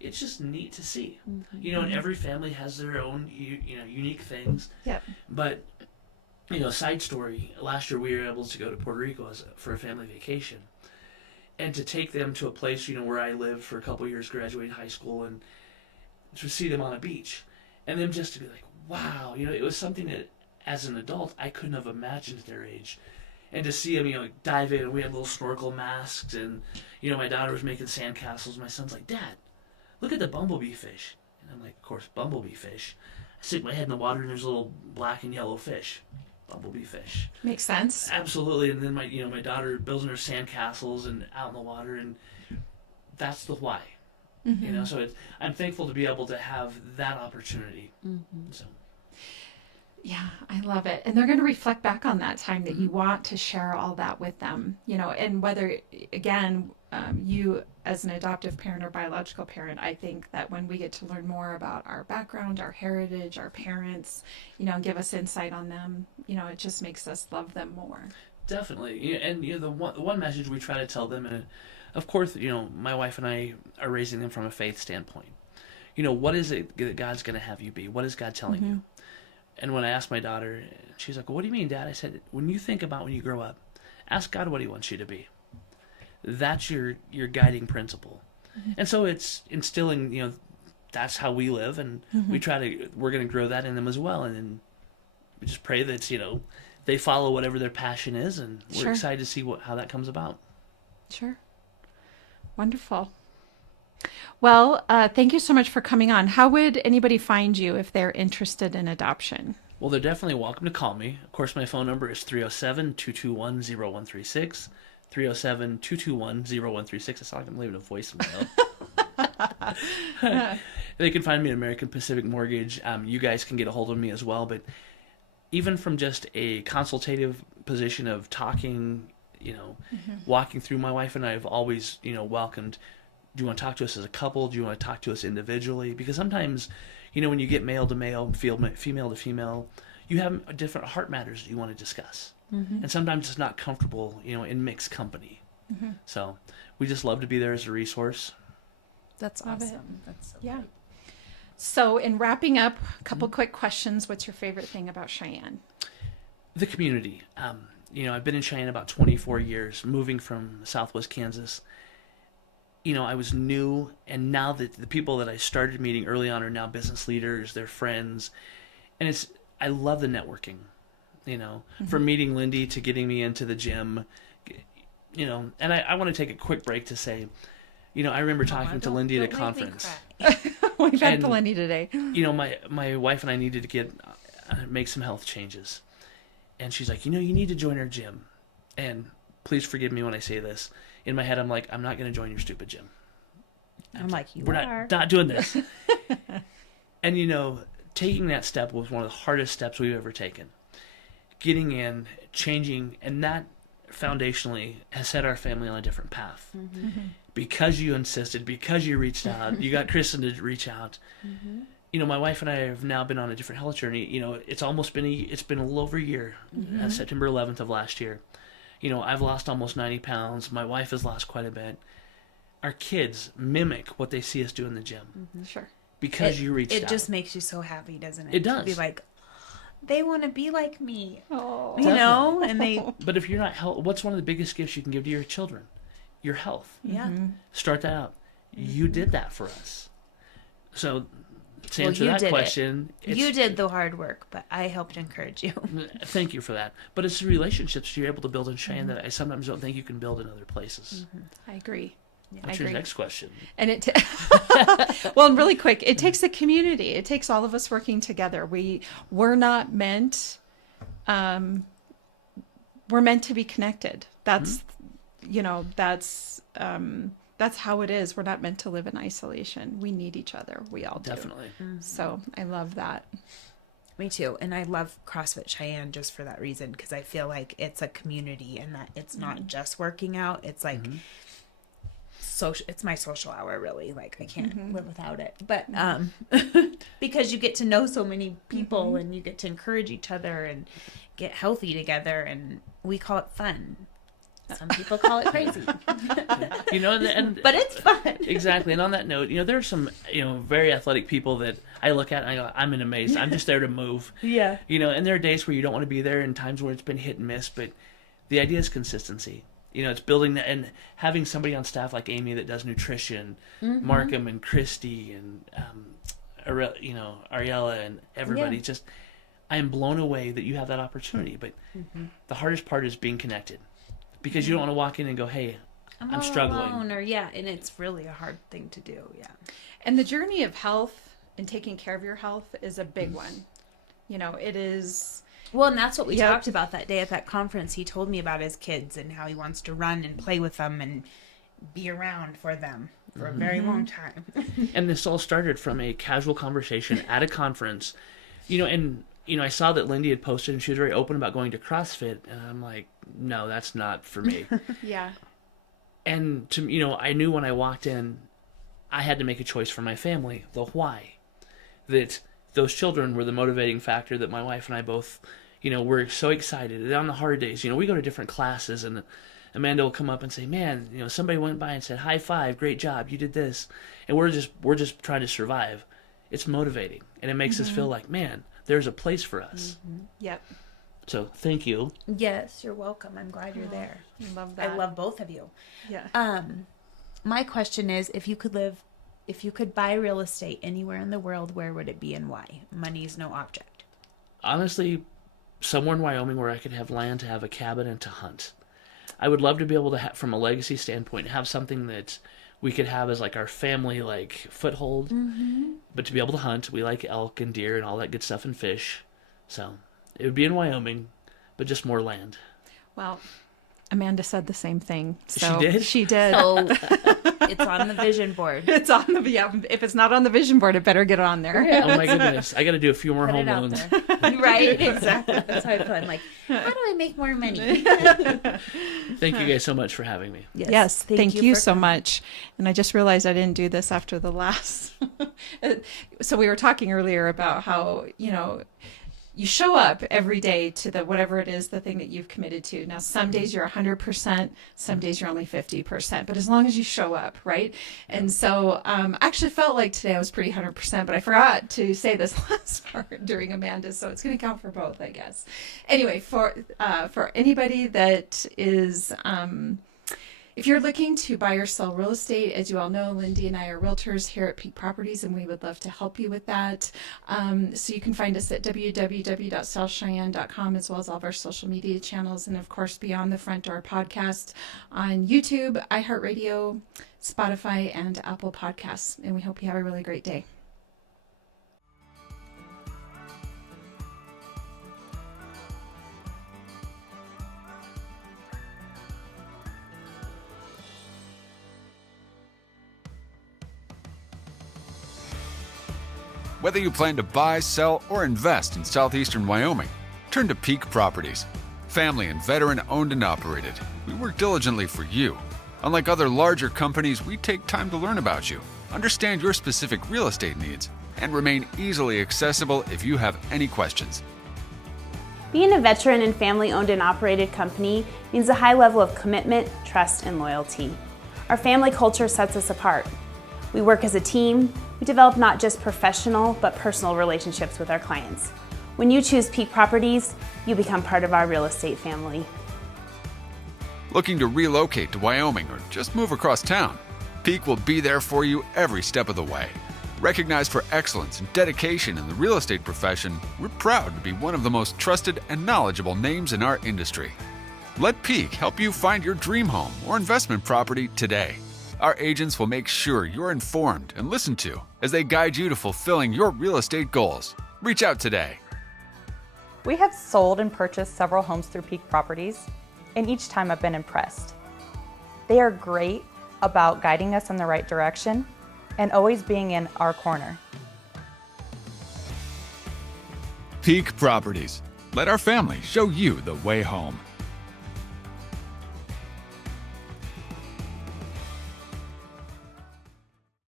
It's just neat to see, and every family has their own, unique things. Yep. But, side story, last year we were able to go to Puerto Rico for a family vacation. And to take them to a place, where I lived for a couple of years, graduating high school, and to see them on a beach. And them just to be like, wow, it was something that, as an adult, I couldn't have imagined at their age. And to see them, dive in, we had little snorkel masks, and, my daughter was making sandcastles. My son's like, Dad, look at the bumblebee fish. And I'm like, of course, bumblebee fish. I stick my head in the water and there's a little black and yellow fish. Bumblebee fish. Makes sense. Absolutely. And then my daughter builds her sandcastles and out in the water, and that's the why. So I'm thankful to be able to have that opportunity. So. Yeah, I love it. And they're going to reflect back on that time that you want to share all that with them, and whether, again, you as an adoptive parent or biological parent, I think that when we get to learn more about our background, our heritage, our parents, and give us insight on them, it just makes us love them more. Definitely. And the one message we try to tell them, and of course, my wife and I are raising them from a faith standpoint. What is it that God's going to have you be? What is God telling you? And when I asked my daughter, she's like, well, what do you mean, Dad? I said, when you think about when you grow up, ask God what he wants you to be. That's your guiding principle. And so it's instilling, that's how we live, and we're going to grow that in them as well. And then we just pray that, they follow whatever their passion is, and we're excited to see how that comes about. Sure. Wonderful. Well, thank you so much for coming on. How would anybody find you if they're interested in adoption? Well, they're definitely welcome to call me. Of course, my phone number is 307-221-0136. 307-221-0136. I sound like I'm leaving a voicemail. They can find me at American Pacific Mortgage. You guys can get a hold of me as well. But even from just a consultative position of talking, walking through, my wife and I have always, welcomed, do you want to talk to us as a couple? Do you want to talk to us individually? Because sometimes, when you get male to male, female to female, you have different heart matters that you want to discuss. And sometimes it's not comfortable, in mixed company. So we just love to be there as a resource. That's Love it. awesome. That's so Yeah. great. So in wrapping up, a couple quick questions. What's your favorite thing about Cheyenne? The community. I've been in Cheyenne about 24 years, moving from Southwest Kansas. I was new, and now that the people that I started meeting early on are now business leaders, they're friends, and I love the networking, from meeting Lindy to getting me into the gym, and I want to take a quick break to say, I remember talking to Lindy at a conference. We've had And- plenty today. My wife and I needed to make some health changes. And she's like, you need to join our gym. And please forgive me when I say this. In my head, I'm like, I'm not going to join your stupid gym. I'm like, We're not doing this. And, taking that step was one of the hardest steps we've ever taken. Getting in, changing, and that foundationally has set our family on a different path. Mm-hmm. Because you insisted, because you reached out, you got Kristen to reach out. Mm-hmm. My wife and I have now been on a different health journey. It's been a little over a year, September 11th of last year. I've lost almost 90 pounds. My wife has lost quite a bit. Our kids mimic what they see us do in the gym. Mm-hmm. Sure. Because you reached out. It just makes you so happy, doesn't it? It does. To be like, they want to be like me. Oh. And they... But if you're not what's one of the biggest gifts you can give to your children? Your health. Yeah. Mm-hmm. Start that out. You did that for us. So to answer you that did question, You did the hard work, but I helped encourage you. thank you for that. But it's the relationships you're able to build in Cheyenne that I sometimes don't think you can build in other places. I agree. What's your next question? And well, and really quick, it takes a community. It takes all of us working together. We're not meant, we're meant to be connected. That's, that's how it is. We're not meant to live in isolation. We need each other. We all do. Definitely. So I love that. Me too. And I love CrossFit Cheyenne just for that reason, because I feel like it's a community and that it's not just working out. It's like social. It's my social hour, really. Like I can't live without it. But because you get to know so many people and you get to encourage each other and get healthy together, and we call it fun. Some people call it crazy. But it's fun. Exactly. And on that note, there are some, very athletic people that I look at and I go, I'm in a maze. I'm just there to move. Yeah. And there are days where you don't want to be there and times where it's been hit and miss, but the idea is consistency. It's building that and having somebody on staff like Amy that does nutrition, Markham and Christy and, Ariella and everybody. Yeah. Just, I am blown away that you have that opportunity. But the hardest part is being connected. Because you don't want to walk in and go, hey, I'm struggling. Alone, and it's really a hard thing to do, yeah. And the journey of health and taking care of your health is a big one. It is... Well, and that's what we talked about that day at that conference. He told me about his kids and how he wants to run and play with them and be around for them for a very long time. And this all started from a casual conversation at a conference. I saw that Lindy had posted and she was very open about going to CrossFit. And I'm like, no, that's not for me. Yeah. And I knew when I walked in, I had to make a choice for my family. The why. That those children were the motivating factor that my wife and I both, were so excited. And on the hard days, we go to different classes and Amanda will come up and say, man, somebody went by and said, high five, great job, you did this. And we're just trying to survive. It's motivating. And it makes us feel like, man, there's a place for us. Yep. So thank you. Yes, you're welcome. I'm glad you're there. I love that. I love both of you. Yeah. My question is, if you could buy real estate anywhere in the world, where would it be and why? Money is no object. Honestly, somewhere in Wyoming where I could have land to have a cabin and to hunt. I would love to be able to have, from a legacy standpoint, have something that we could have as like our family foothold. But to be able to hunt, we like elk and deer and all that good stuff and fish. So it would be in Wyoming, but just more land. Well, Amanda said the same thing. So She did? She did. So it's on the vision board. It's on the if it's not on the vision board, it better get on there. Oh my goodness. I got to do a few more Put home it out loans. there. Right, exactly. That's how I feel. I'm like, how do I make more money? Thank you guys so much for having me. Yes, thank you for so coming. much. And I just realized I didn't do this after the last. So we were talking earlier about how, you show up every day to the whatever it is, the thing that you've committed to. Now, some days you're 100%, some days you're only 50%, but as long as you show up, right? And so I actually felt like today I was pretty 100%, but I forgot to say this last part during Amanda's, so it's going to count for both, I guess. Anyway, for anybody that is... if you're looking to buy or sell real estate, as you all know, Lindy and I are realtors here at Peak Properties, and we would love to help you with that. So you can find us at www.southcheyenne.com, as well as all of our social media channels, and of course, Beyond the Front Door podcast on YouTube, iHeartRadio, Spotify, and Apple Podcasts. And we hope you have a really great day. Whether you plan to buy, sell, or invest in southeastern Wyoming, turn to Peak Properties. Family and veteran-owned and operated, we work diligently for you. Unlike other larger companies, we take time to learn about you, understand your specific real estate needs, and remain easily accessible if you have any questions. Being a veteran and family-owned and operated company means a high level of commitment, trust, and loyalty. Our family culture sets us apart. We work as a team. We develop not just professional, but personal relationships with our clients. When you choose Peak Properties, you become part of our real estate family. Looking to relocate to Wyoming or just move across town? Peak will be there for you every step of the way. Recognized for excellence and dedication in the real estate profession, we're proud to be one of the most trusted and knowledgeable names in our industry. Let Peak help you find your dream home or investment property today. Our agents will make sure you're informed and listened to as they guide you to fulfilling your real estate goals. Reach out today. We have sold and purchased several homes through Peak Properties, and each time I've been impressed. They are great about guiding us in the right direction and always being in our corner. Peak Properties. Let our family show you the way home.